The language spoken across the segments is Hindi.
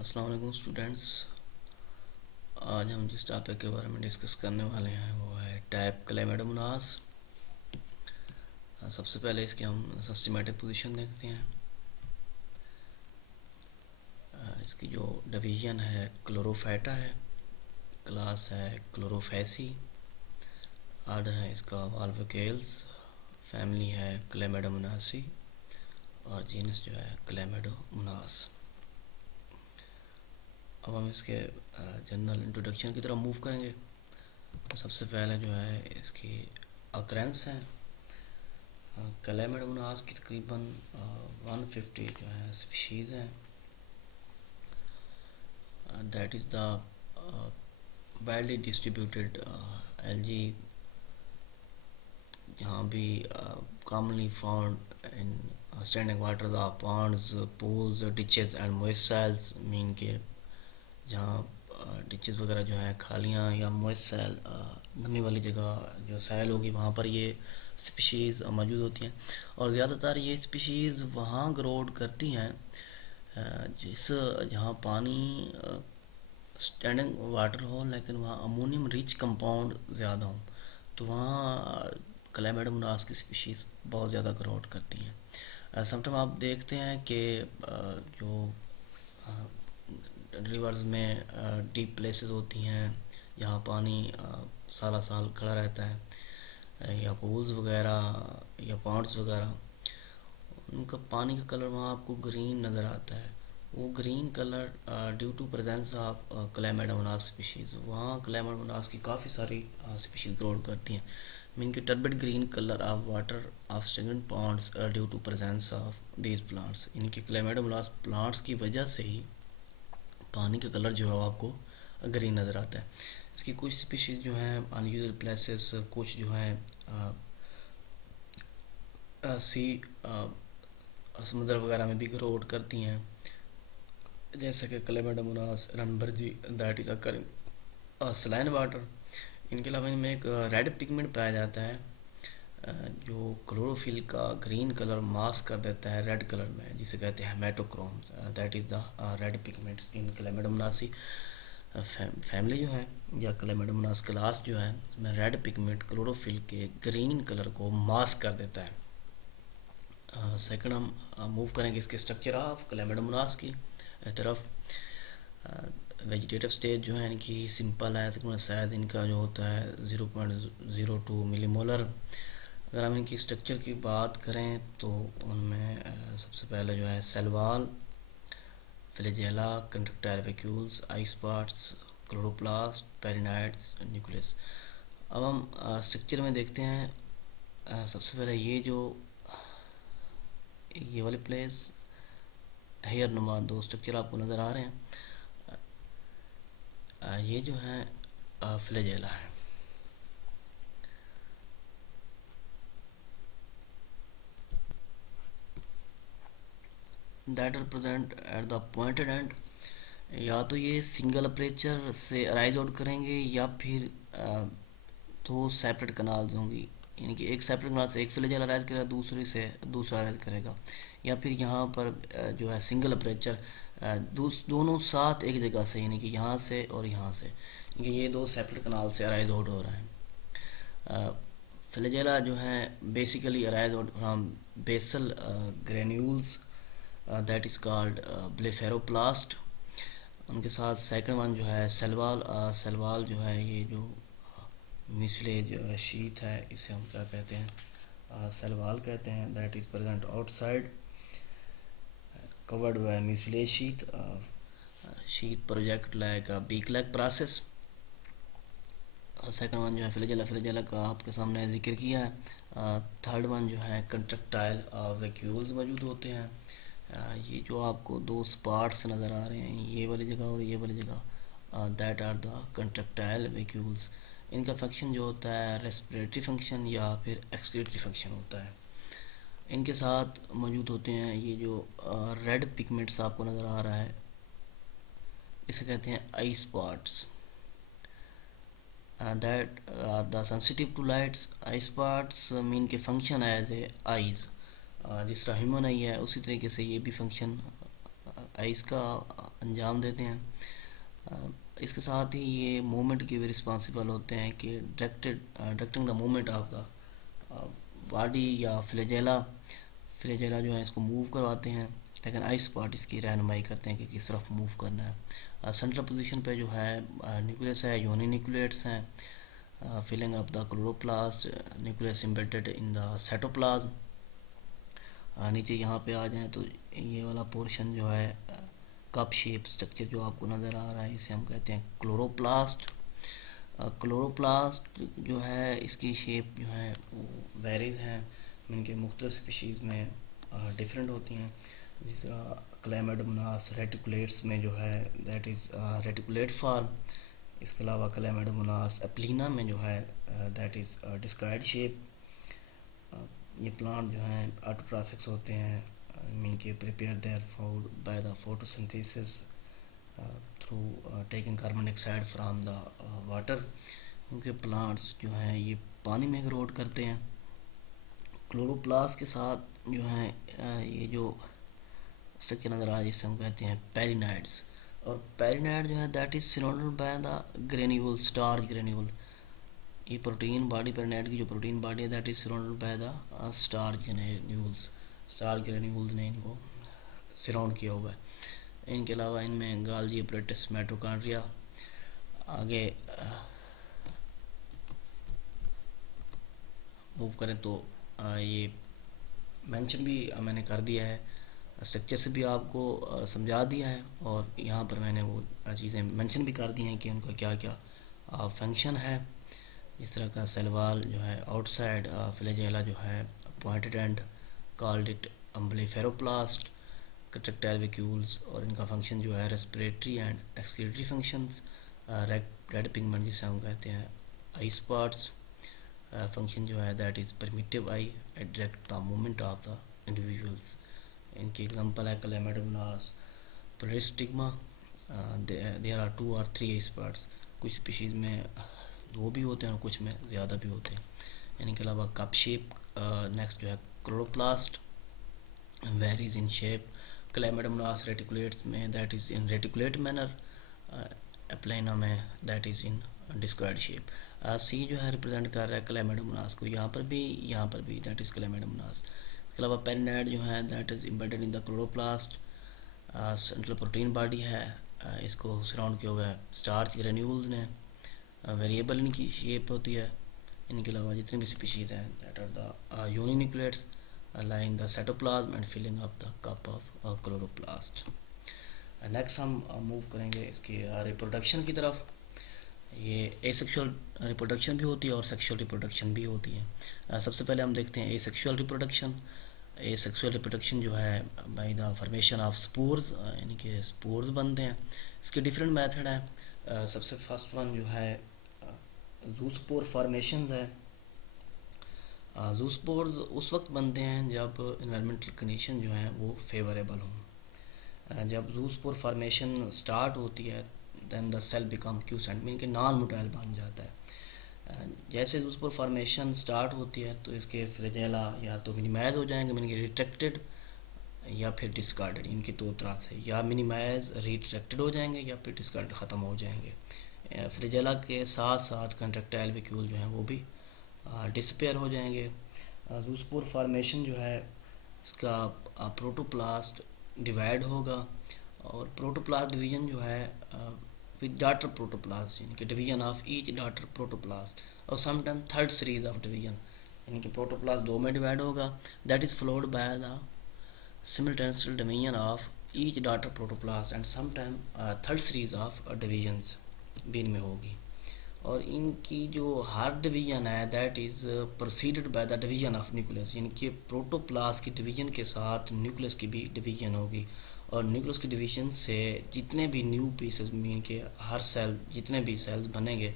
अस्सलाम वालेकुम स्टूडेंट्स। आज हम जिस टॉपिक के बारे में डिस्कस करने वाले हैं वो है टाइप क्लेमेडोमोनास। सबसे पहले इसके हम सिस्टमेटिक पोजीशन देखते हैं। इसकी जो डिवीजन है क्लोरोफाइटा है, क्लास है क्लोरोफेसी, आर्डर है इसका वाल्वोकेल्स, फैमिली है क्लेमेडोमोनासी और जीनस जो है क्लेमेडोमोनास। अब हम इसके जनरल इंट्रोडक्शन की तरफ मूव करेंगे। सबसे पहले जो है इसकी अक्रेंस है। क्लेमेडोमोनास की तकरीबन 150 जो है स्पीशीज़ हैं। That is the widely distributed algae, जहाँ भी commonly found in standing water of ponds, pools, ditches and moist soils. Mean के जहाँ डिचेस वगैरह जो है खालियाँ या मॉइस्ट सॉइल, नमी वाली जगह जो सैल होगी वहाँ पर ये स्पीशीज़ मौजूद होती हैं। और ज़्यादातर ये स्पीशीज़ वहाँ ग्रोड करती हैं जिस जहाँ पानी स्टैंडिंग वाटर हो लेकिन वहाँ अमोनियम रिच कंपाउंड ज़्यादा हो, तो वहाँ क्लेमेडोमोनास की स्पीशीज़ बहुत ज़्यादा ग्रोड करती हैं। समटाइम आप देखते हैं कि जो रिवर्स में डीप प्लेसेस होती हैं जहाँ पानी साला साल खड़ा रहता है, या पूल्स वगैरह या पॉन्ड्स वगैरह, उनका पानी का कलर वहाँ आपको ग्रीन नज़र आता है। वो green colour due to presence of Chlamydomonas species, वहाँ क्लेमेडोमोनास की काफ़ी सारी स्पीशीज़ ग्रो करती हैं। मीन के turbid green colour of water of stagnant ponds due to presence of these plants. इनके क्लेमेडोमोनास प्लांट्स की वजह से ही पानी का कलर जो है वो आपको ग्रीन नज़र आता है। इसकी कुछ स्पीशीज़ जो हैं अनयूजुअल प्लेसेस, कुछ जो है सी समुद्र वगैरह में भी ग्रो आउट करती हैं, जैसे कि Chlamydomonas ehrenbergii, that is occurring saline water. इनके अलावा इनमें एक रेड पिगमेंट पाया जाता है जो क्लोरोफिल का ग्रीन कलर मास्क कर देता है रेड कलर में, जिसे कहते हैं haematochrome. That is the red pigments in Chlamydomonadaceae family जो है, या क्लेमेडोमोनास क्लास जो है, उसमें रेड पिगमेंट क्लोरोफिल के ग्रीन कलर को मास्क कर देता है। सेकंड हम मूव करेंगे इसके स्ट्रक्चर ऑफ क्लेमेडोमोनास की तरफ। वेजिटेटिव स्टेज जो है इनकी सिंपल है, तकरीबन साइज़ इनका जो होता है 0.02 मिलीमोलर। अगर हम इनकी स्ट्रक्चर की बात करें तो उनमें सबसे पहले जो है cell wall, flagella, contractile vacuoles, eye spots, chloroplast, pyrenoids, nucleus. अब हम स्ट्रक्चर में देखते हैं। सबसे पहले ये वाले प्लेस हेयर नुमा दो स्ट्रक्चर आपको नज़र आ रहे हैं। ये जो है फ्लैजेला है। That are present at the pointed end. या तो ये सिंगल अपर्चर से अराइज आउट करेंगे या फिर दो सेपरेट कनाल्स होंगी, यानी कि एक सेपरेट कनाल से एक फ्लैजेला अराइज करेगा, दूसरे से दूसरा अराइज करेगा। या फिर यहाँ पर जो है सिंगल अपर्चर दोनों साथ एक जगह से, यानी कि यहाँ से और यहाँ से, यानी कि ये दो सेपरेट कनाल से अराइज आउट हो रहा है। फ्लैजेला जो है basically arise out from basal granules, that is called blepharoplast. उनके साथ सेकंड वन जो है सेलवाल। सेलवाल जो है ये जो म्यूसिलेज शीट है, इसे हम क्या कहते हैं, सेलवाल कहते हैं। That is present outside covered by mucilage sheet. Sheet project like beak like process. Second one जो है फ्लैजेला, फ्लैजेला का आपके सामने जिक्र किया है। थर्ड वन जो है कंट्रैक्टाइल वैक्यूल्स मौजूद होते हैं। ये जो आपको दो स्पार्ट्स नज़र आ रहे हैं, ये वाली जगह और ये वाली जगह, that are the contractile vacuoles. इनका फंक्शन जो होता है रेस्पिरेटरी फंक्शन या फिर एक्सक्रीटरी फंक्शन होता है। इनके साथ मौजूद होते हैं ये जो रेड पिगमेंट्स आपको नज़र आ रहा है, इसे कहते हैं eye spots. That are the sensitive to lights. Eye spots mean के फंक्शन एज ए आइज़। जिस तरह ह्यूमन आई है उसी तरीके से ये भी फंक्शन आइज़ का अंजाम देते हैं। इसके साथ ही ये मूवमेंट के भी रिस्पॉन्सिबल होते हैं कि directing the movement of the body या फ्लैजेला जो है इसको मूव करवाते हैं, लेकिन आई स्पॉट इसकी रहनुमाई करते हैं कि किस तरफ मूव करना है। सेंट्रल पोजीशन पे जो है न्यूक्लियस है, यूनी न्यूक्लिएट्स हैं, filling up the chloroplast, nucleus embedded in the cytoplasm. नीचे यहाँ पे आ जाएं तो ये वाला पोर्शन जो है कप शेप स्ट्रक्चर जो आपको नज़र आ रहा है, इसे हम कहते हैं क्लोरोप्लास्ट। क्लोरोप्लास्ट जो है इसकी शेप जो है वो वेरीज हैं, इनके मुख्तलिफ स्पीशीज़ में डिफरेंट होती हैं। जिस तरह क्लैमिडोमोनास रेटिकुलेट्स में जो है दैट इज़ रेटिकुलेट फॉर्म। इसके अलावा क्लैमिडोमोनास एप्लिना में जो है दैट इज़ डिस्काइड शेप। ये प्लांट जो हैं ऑटोट्रॉफिक्स होते हैं, मीन के prepare their food by the photosynthesis through taking carbon dioxide from the water. उनके प्लांट्स जो हैं ये पानी में ग्रोथ करते हैं। क्लोरोप्लास्ट के साथ जो है ये जो स्ट्रक्चर नज़र आ रहा है जिसे हम कहते हैं पेरिनाइड्स। और पेरिनाइड जो है that is surrounded by the granule, starch granule. ये प्रोटीन बॉडी, पेरिनाइड की जो प्रोटीन बॉडी है that is surrounded by the starch granules. Starch granules ने इनको सराउंड किया हुआ है। इनके अलावा इनमें गाल्जी अपरेटस, माइटोकॉन्ड्रिया। आगे मूव करें तो ये मेंशन भी मैंने कर दिया है, स्ट्रक्चर से भी आपको समझा दिया है, और यहाँ पर मैंने वो चीज़ें मेंशन भी कर दी हैं कि उनका क्या क्या फंक्शन है। इस तरह का सेल वॉल जो है आउटसाइड फ्लैजेला जो है pointed end called it amblyblepharoplast, contractile vacuoles, और इनका फंक्शन जो है respiratory and excretory functions. Red pigment जिसे हम कहते हैं आई स्पॉट्स, फंक्शन जो है that is primitive eye direct the movement of the individuals. इनकी एग्जांपल है क्लैमिडोमोनास, प्लेरिस्टिग्मा। देयर आर 2 और 3 आई स्पॉट्स। कुछ स्पीशीज़ में 2 भी होते हैं और कुछ में ज़्यादा भी होते हैं। इनके अलावा कप शेप, नेक्स्ट जो है chloroplast varies in shape. Chlamydomonas reticulates में that is in reticulate manner, एप्लाइना में that is in discoid shape. C जो है रिप्रेजेंट कर रहा है क्लैमिडोमोनास को, यहाँ पर भी दैट इज़ क्लैमिडोमोनास। इसके अलावा पेरिनाइड जो है that is embedded in the chloroplast, central protein body है, इसको सराउंड किया हुआ है स्टार्च ग्रेन्यूल्स ने, वेरिएबल इनकी शेप होती है। इनके अलावा जितने भी स्पीशीज़ हैं that are the uninucleates lying the cytoplasm and filling up the cup of chloroplast. Next हम मूव करेंगे इसके रिप्रोडक्शन की तरफ। ये एसेक्सुअल रिप्रोडक्शन भी होती है और सेक्सुअल रिप्रोडक्शन भी होती है। सबसे पहले हम देखते हैं एसेक्सुअल रिप्रोडक्शन। एसेक्सुअल रिप्रोडक्शन जो है by the formation of spores, यानी कि स्पोर्स बनते हैं। इसके डिफरेंट मेथड हैं। सबसे फर्स्ट वन जो है जूस्पोर फॉर्मेशन है। जूस्पोर्स उस वक्त बनते हैं जब इन्वायरमेंटल कंडीशन जो है वो फेवरेबल हों। जब जूस्पोर फॉर्मेशन स्टार्ट होती है then the cell become quiescent, mean के नॉन मोटाइल बन जाता है। जैसे जूस्पोर फॉर्मेशन स्टार्ट होती है तो इसके फ्लैजेला या तो मिनिमाइज हो जाएंगे, मीन के रिट्रैक्टेड, या फिर डिस्कार्डेड। इनकी 2 तरह से, या मिनिमाइज रिट्रैक्टेड हो जाएंगे या फिर डिस्कार्डेड ख़त्म हो जाएंगे। फ्लैजेला के साथ साथ कंट्रैक्टाइल वैक्यूल जो हैं वो भी डिसपेयर हो जाएंगे। जूस्पोर फॉर्मेशन जो है इसका प्रोटोप्लास्ट डिवाइड होगा, और प्रोटोप्लास्ट डिवीजन जो है विद डॉटर प्रोटोप्लास्ट, यानी कि division of each daughter protoplast, और sometime third series of division, यानी कि प्रोटोप्लास्ट 2 में डिवाइड होगा, that is followed by the simultaneous division of each daughter protoplast and sometime third series of divisions भी इनमें होगी। और इनकी जो हर डिवीजन है that is proceeded by the division of nucleus, यानी कि प्रोटोप्लास्ट की डिवीजन के साथ न्यूक्लियस की भी डिवीजन होगी, और न्यूक्लियस की डिवीजन से जितने भी न्यू पीसेस, मीन के हर सेल, जितने भी सेल्स बनेंगे,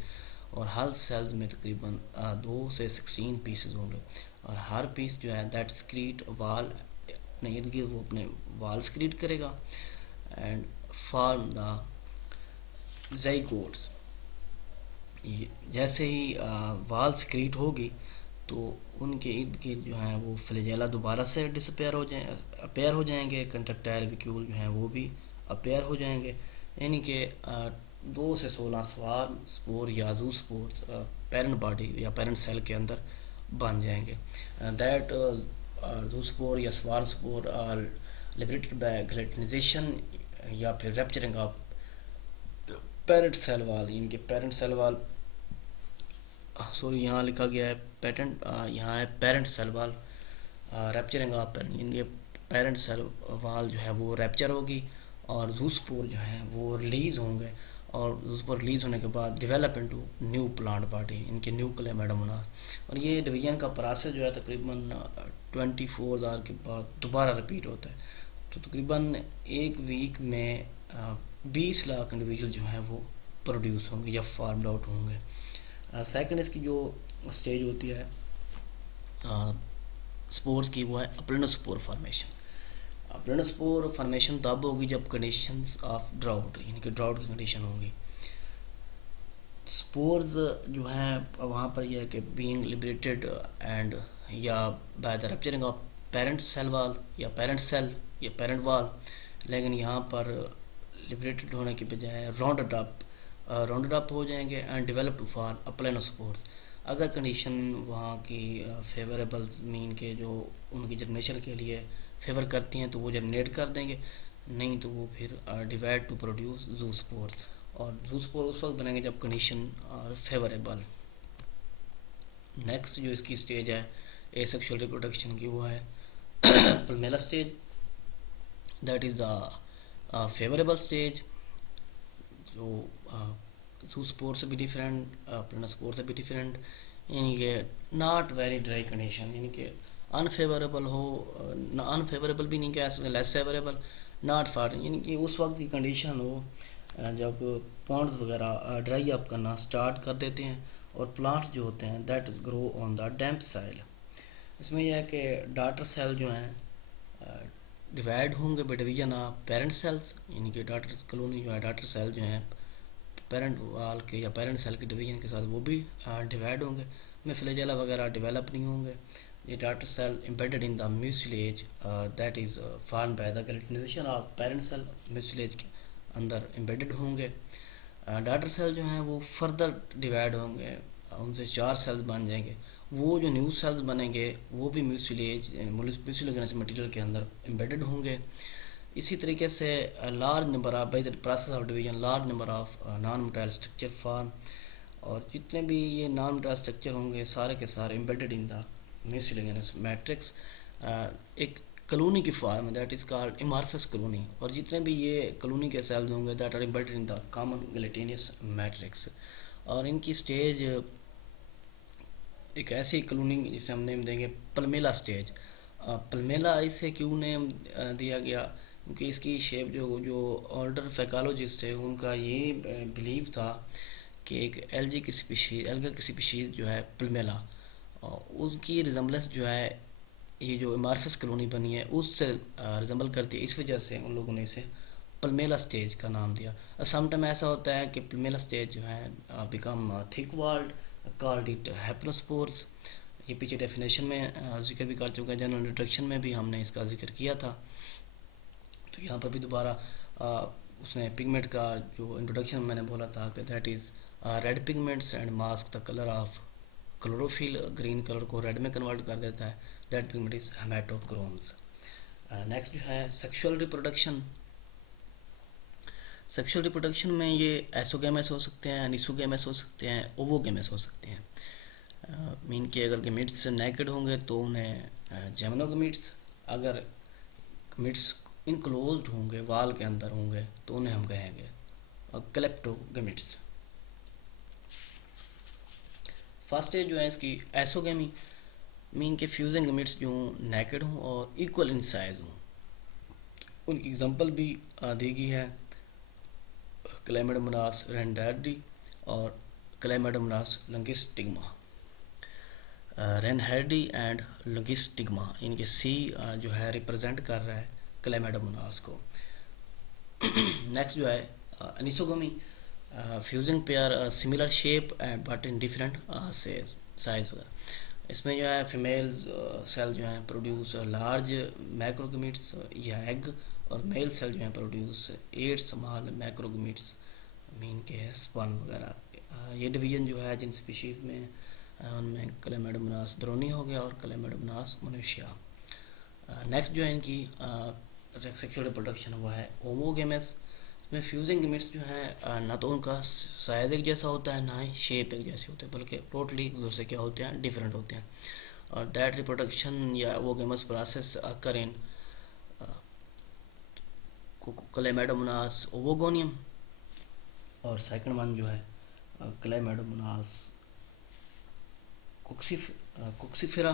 और हर सेल्स में तकरीबन 2 से 16 पीसेस होंगे, और हर पीस जो है दैट स्क्रीट वाल अपने इर्द गिर्द वो अपने वाल स्क्रीट करेगा एंड फॉर्म द ज़ाइगोट्स। जैसे ही वाल स्क्रीट होगी तो उनके इर्द गिर्द जो है वो फ्लैजेला दोबारा से डिसपेयर हो जाए अपेयर हो जाएंगे, कंट्रैक्टाइल वैक्यूल जो हैं वो भी पेयर हो जाएंगे, यानी कि 2 से 16 स्वार्म स्पोर या जू स्पोर्स पेरेंट बॉडी या पेरेंट सेल के अंदर बन जाएंगे। दैट जू स्पोर या swarm spore are liberated by gelatinization या फिर रैप्चरिंग ऑफ पेरेंट सेल वाल, इनके पेरेंट सेल वाल, सॉरी यहाँ लिखा गया है पेटेंट, यहाँ है parent cell wall rupturing of, इनके पेरेंट सेल वाल जो है वो रैप्चर होगी और जूस्पोर जो है वो रिलीज़ होंगे, और जूस्पोर रिलीज़ होने के बाद develop into new plant body, इनके न्यूक्लियर मेडोमोनास। और ये डिवीजन का प्रोसेस जो है तकरीबन 24 आवर के बाद दोबारा रिपीट होता है। तो तकरीबन एक वीक में 20 लाख इंडिविजुअल जो हैं वो प्रोड्यूस होंगे या फार्म्ड आउट होंगे। सेकंड इसकी जो स्टेज होती है स्पोर्स की, वो है अप्लेनोस्पोर फार्मेशन। अप्लेनोस्पोर फार्मेशन तब होगी जब कंडीशंस ऑफ ड्राउट, यानी कि ड्राउट की कंडीशन होगी। स्पोर्स जो हैं वहाँ पर यह है कि बीइंग लिबरेटेड एंड या by the rupturing of parent cell wall या पेरेंट सेल या पेरेंट वाल, लेकिन यहाँ पर लिबरेटेड होने की बजाय राउंडेड अप हो जाएंगे एंड डेवलप टू फॉर अप्लेनोस्पोर्स। अगर कंडीशन वहाँ की फेवरेबल मीन के जो उनकी जर्मिनेशन के लिए फेवर करती हैं तो वो जर्मिनेट कर देंगे, नहीं तो वो फिर डिवाइड टू प्रोड्यूस जूस्पोर्स, और जूस्पोर उस वक्त बनेंगे जब कंडीशन फेवरेबल। नेक्स्ट जो इसकी स्टेज है एसेक्सुअल रिप्रोडक्शन की, वो है palmella stage, that is the favourable stage, जो जूस्पोर से भी डिफरेंट, प्लेनोस्पोर से भी डिफरेंट, यानी कि नॉट वेरी ड्राई कंडीशन, यानी कि अनफेवरेबल हो, अनफेवरेबल भी नहीं कह, लेस फेवरेबल, नॉट फार, यानी कि उस वक्त की कंडीशन हो जब पॉन्ड्स वगैरह ड्राई अप करना स्टार्ट कर देते हैं और प्लांट्स जो होते हैं दैट ग्रो ऑन द डैम्प साइल। इसमें यह है कि डाटर सेल जो हैं डिवाइड होंगे by division of parent cells, यानी कि डाटर कॉलोनी जो है डाटर सेल जो हैं पेरेंट वाल के या पेरेंट सेल के डिवीजन के साथ वो भी डिवाइड होंगे, में फ्लैजेला वगैरह डेवलप नहीं होंगे। ये daughter cell embedded in the mucilage that is formed by the gelatinization of parent cell, mucilage के अंदर एम्बेडेड होंगे। डाटर सेल जो हैं वो फर्दर डिवाइड होंगे, उनसे 4 सेल्स बन जाएंगे, वो जो न्यू सेल्स बनेंगे वो भी म्यूसिलेज मटेरियल के अंदर एम्बेडेड होंगे। इसी तरीके से large number of by the process of division large number of non motile structure form, और जितने भी ये नॉन मेटाइल स्ट्रक्चर होंगे सारे के सारे embedded in the mucilage matrix, एक कॉलोनी की form that is called amorphous colony, और जितने भी ये कॉलोनी के सेल्स होंगे that are embedded in the common gelatinous matrix. और इनकी स्टेज एक ऐसी कॉलोनी जिसे हम नेम देंगे पल्मेला स्टेज। पल्मेला इसे क्यों नेम दिया गया, क्योंकि इसकी शेप जो ऑर्डर फैकालोजिस्ट है उनका ये बिलीव था कि एक एल्गी की स्पीशीज़ जो है पल्मेला, उसकी रिजम्बलेंस जो है ये जो एमार्फस कॉलोनी बनी है उससे रिजम्बल करती है, इस वजह से उन लोगों ने इसे पल्मेला स्टेज का नाम दिया। समटाइम ऐसा होता है कि पल्मेला स्टेज जो है become thick walled, called it haplospores, ये पीछे डेफिनेशन में जिक्र भी कर चुका है, जनरल इंट्रोडक्शन में भी हमने इसका जिक्र किया था। तो यहाँ पर भी दोबारा उसने पिगमेंट का जो इंट्रोडक्शन मैंने बोला था कि that is red pigments and mask the colour of chlorophyll, green colour को रेड में कन्वर्ट कर देता है, दैट पिगमेंट इज हेमेटोक्रोम्स। नेक्स्ट जो है सेक्सुअल रिप्रोडक्शन। सेक्सुअल रिप्रोडक्शन में ये एसोगेमस हो सकते हैं, निसोगेमस हो सकते हैं, ओवोगेमस हो सकते हैं। मीन के अगर गेमिट्स नेकेड होंगे तो उन्हें जेमिनोगेमिट्स, अगर गेमिट्स इनक्लोज्ड होंगे वाल के अंदर होंगे तो उन्हें हम कहेंगे क्लेप्टोगेमिट्स। फर्स्ट स्टेज जो है इसकी एसोगेमी, मीन के फ्यूजिंग गेमिट्स जो नेकेड हों और इक्वल इन साइज हों। उनकी एग्जांपल भी दी गई है क्लेमेडोमोनास रेनहैर्डी और क्लेमेडोमोनास लंगिस्टिग्मा। रेनहैर्डी एंड लंगिस्टिग्मा, इनके सी जो है रिप्रेजेंट कर रहा है क्लेमेडोमोनास को। नेक्स्ट जो है anisogamy, fusing pair similar shape and but in different size वगैरह। इसमें जो है फीमेल सेल जो है प्रोड्यूस लार्ज मैक्रोगेमिट्स या एग, और मेल सेल जो है प्रोड्यूस 8 स्मॉल मैक्रोगमीट्स मीन के स्पर्म वगैरह। ये डिवीजन जो है जिन स्पीशीज़ में उनमें क्लेमाइडोमोनास ब्रोनी हो गया और क्लेमाइडोमोनास मोनेशिया। नेक्स्ट जो है इनकी सेक्सुअल रिप्रोडक्शन हुआ है होमोगेमस। इसमें फ्यूजिंग गमीट्स जो है ना तो उनका साइज एक जैसा होता है ना ही शेप एक जैसी होती है, बल्कि टोटली एक दूसरे क्या होते हैं, डिफरेंट होते हैं। और दैट रिप्रोडक्शन या वो गेमस प्रोसेस अकर इन क्लेमाइडोमोनास ओवोगोनियम, और सेकंड वन जो है क्लेमाइडोमोनास कोक्सीफेरा।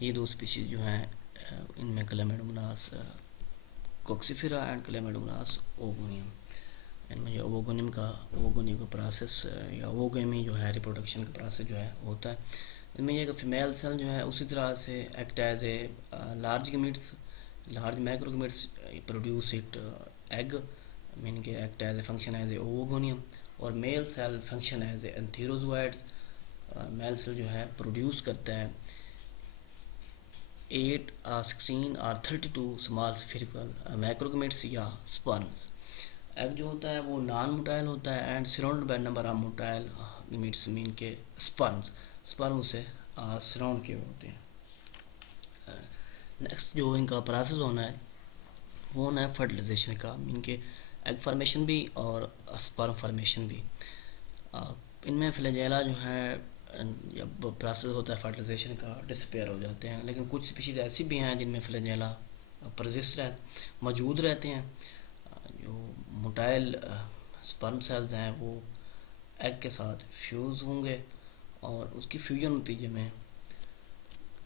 ये दो स्पीशीज जो हैं इनमें क्लेमाइडोमोनास कोक्सीफेरा एंड क्लेमाइडोमोनास ओवोगोनियम। इनमें जो ओवोगोनियम का प्रोसेस या ओवोगेमी जो है रिप्रोडक्शन का प्रोसेस जो है होता है। इनमें ये फीमेल सेल जो है उसी तरह से act as a large gametes, large macrogametes produce it egg mean के act as a function as a oogonium, और male cell function as a antherozoids. Male cell जो है प्रोड्यूस करता है 8, 16 और 32 स्मॉल स्फेरिकल मैक्रोगमीट्स या स्पर्म्स। एग जो होता है वो नॉन मोटाइल होता है and surrounded by number of motile gametes mean के स्पर्म उसे सराउंड किए होते हैं। नेक्स्ट जो इनका प्रोसेस होना है वो होना है फर्टिलाइजेशन का, मीन के एग फॉर्मेशन भी और स्पर्म फॉर्मेशन भी। इनमें फ्लैजेला जो है जब प्रोसेस होता है फर्टिलाइजेशन का डिसअपेयर हो जाते हैं, लेकिन कुछ स्पीशीज ऐसी भी हैं जिनमें फ्लैजेला परसिस्ट मौजूद रहते हैं। जो मोटाइल स्पर्म सेल्स हैं वो एग के साथ फ्यूज़ होंगे और उसकी फ्यूजन नतीजे में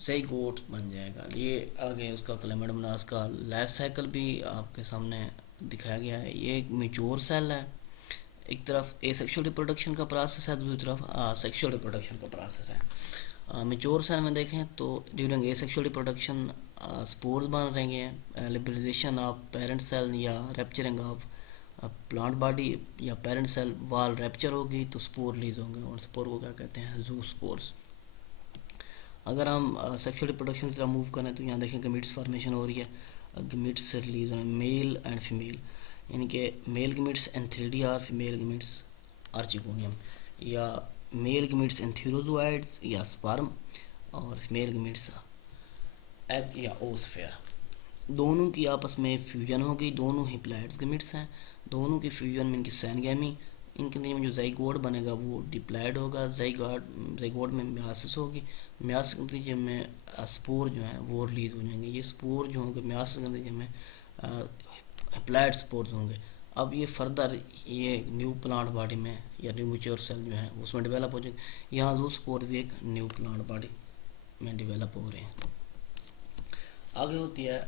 ज़ाइगोट बन जाएगा। ये आगे उसका क्लेमाइडोमोनास का लाइफ साइकिल भी आपके सामने दिखाया गया है। ये एक मैच्योर सेल है, एक तरफ एसेक्सुअल रिप्रोडक्शन का प्रोसेस है, दूसरी तरफ सेक्सुअल रिप्रोडक्शन का प्रोसेस है। मैच्योर सेल में देखें तो ड्यूरिंग एसेक्सुअल रिप्रोडक्शन स्पोर्स बन रहे हैं, लिबरेशन ऑफ पेरेंट सेल या रैप्चरिंग ऑफ प्लांट बॉडी या पेरेंट सेल वाल रैप्चर होगी तो स्पोर रिलीज होंगे, और स्पोर को क्या कहते हैं, ज़ूस्पोर्स। अगर हम सेक्सुअल रिप्रोडक्शन की तरफ मूव करें तो यहाँ देखें गमीट्स फॉर्मेशन हो रही है, गमीट्स से रिलीज हो रहे हैं मेल एंड फीमेल, यानी कि male gametes antheridia are female gametes archegonium, या मेल गमीट्स एंथेरोजोइड्स या स्पर्म, और फीमेल गमीट्स एग या ओस्फेयर। दोनों की आपस में फ्यूजन हो गई, दोनों ही प्लाइड्स गमीट्स हैं, दोनों की फ्यूजन में इनकी सैनगैमी, इनके लिए जो ज़ाइगोट बनेगा वो डिप्लाइड होगा, ज़ाइगोट में म्यासिस होगी, म्यासिस के नतीजे में स्पोर जो है वो रिलीज़ हो जाएंगे। ये स्पोर जो होंगे म्यासिस के नतीजे में अप्लाइड स्पोर्स होंगे। अब ये फर्दर ये न्यू प्लांट बॉडी में या न्यू मैच्योर सेल जो है उसमें डेवलप हो जाएंगे। यहाँ जो स्पोर भी एक न्यू प्लांट बॉडी में डेवलप हो रहे हैं। आगे होती है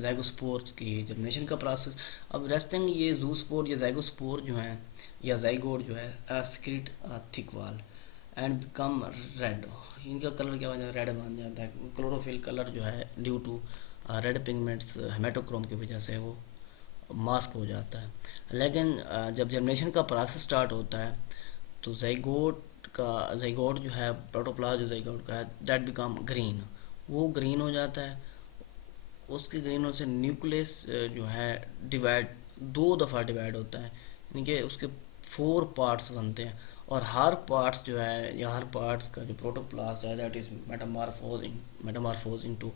ज़ाइगोस्पोर्स की जर्मिनेशन का प्रोसेस। अब रेस्टिंग ये ज़ूस्पोर या ज़ाइगोस्पोर जो है या ज़ाइगोट जो है secrete thick wall and become red. इनका कलर क्या हो जाता है, रेड बन जाता है। क्लोरोफिल कलर जो है ड्यू टू रेड पिगमेंट्स हेमेटोक्रोम की वजह से वो मास्क हो जाता है। लेकिन जब जर्मिनेशन का प्रोसेस स्टार्ट होता है तो ज़ाइगोट जो है प्रोटोप्लाज्म जो ज़ाइगोट का है दैट बिकम ग्रीन, वो ग्रीन हो जाता है। उसके ग्रीन होने से न्यूक्लियस जो है डिवाइड 2 दफ़ा डिवाइड होता है, यानी कि उसके 4 पार्ट्स बनते हैं, और हर पार्ट्स जो है या हर पार्ट्स का जो प्रोटोप्लास्ट है दैट इज़ मेटामॉर्फोज इनटू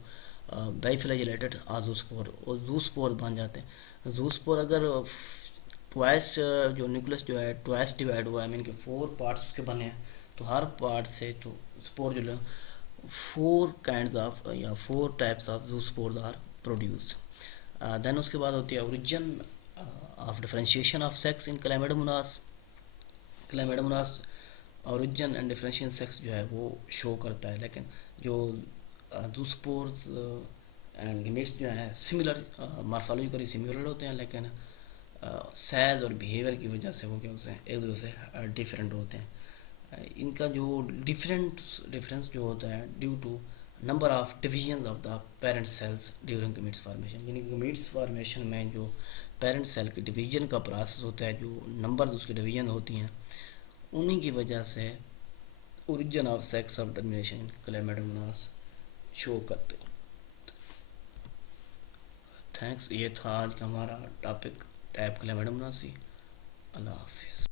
बाइफ्लैजिलेटेड ज़ूस्पोर, और ज़ूस्पोर बन जाते हैं। ज़ूस्पोर अगर ट्वाइस जो न्यूक्लियस जो है ट्वाइस डिवाइड हुआ है, मीन के 4 पार्ट्स उसके बने हैं, तो हर पार्ट से तो स्पोर जो 4 काइंड्स ऑफ या 4 types of zoospores are produced. Then उसके बाद होती है origin of differentiation of sex in Chlamydomonas. Chlamydomonas origin and differentiation sex जो है वो शो करता है, लेकिन जो ज़ूस्पोर्स एंड गमीट्स जो हैं सिमिलर मॉर्फोलॉजिकली सिमिलर होते हैं, लेकिन साइज और बिहेवियर की वजह से वो क्या होते हैं एक दूसरे से डिफरेंट होते हैं। इनका जो डिफरेंस जो होता है due to number of divisions of the parent cells during gametes formation, यानी कि गमीट्स फॉर्मेशन में जो पेरेंट सेल के डिवीजन का प्रोसेस होता है, जो नंबर्स उसके डिवीजन होती हैं, उन्हीं की वजह से origin of sex of termination in Chlamydomonas show करते हैं। थैंक्स। ये था आज का हमारा टॉपिक, टैप क्लेमेडोमोनासी। अल्लाह हाफिज़।